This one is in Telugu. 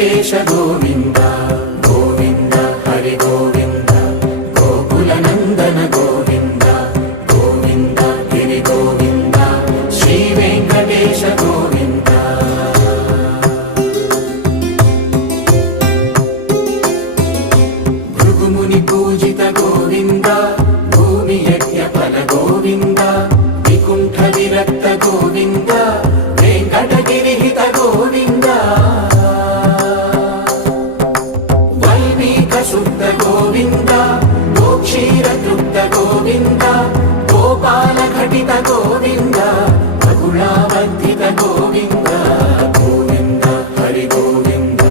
వెంకటేశ గోవింద గోవింద హరి గోవింద గోకుల నందన గోవింద గోవింద గిరి గోవింద శ్రీ వెంకటేశ గోవింద భృగుముని పూజిత గోవింద భూమి యజ్ఞ ఫల గోవింద వికుంఠ విరక్త గోవింద వెంకటగిరిహిత గోవింద వైదిక శుద్ధ గోవింద గోక్షీర తృప్త గోవింద గోపాల ఘటిత గోవింద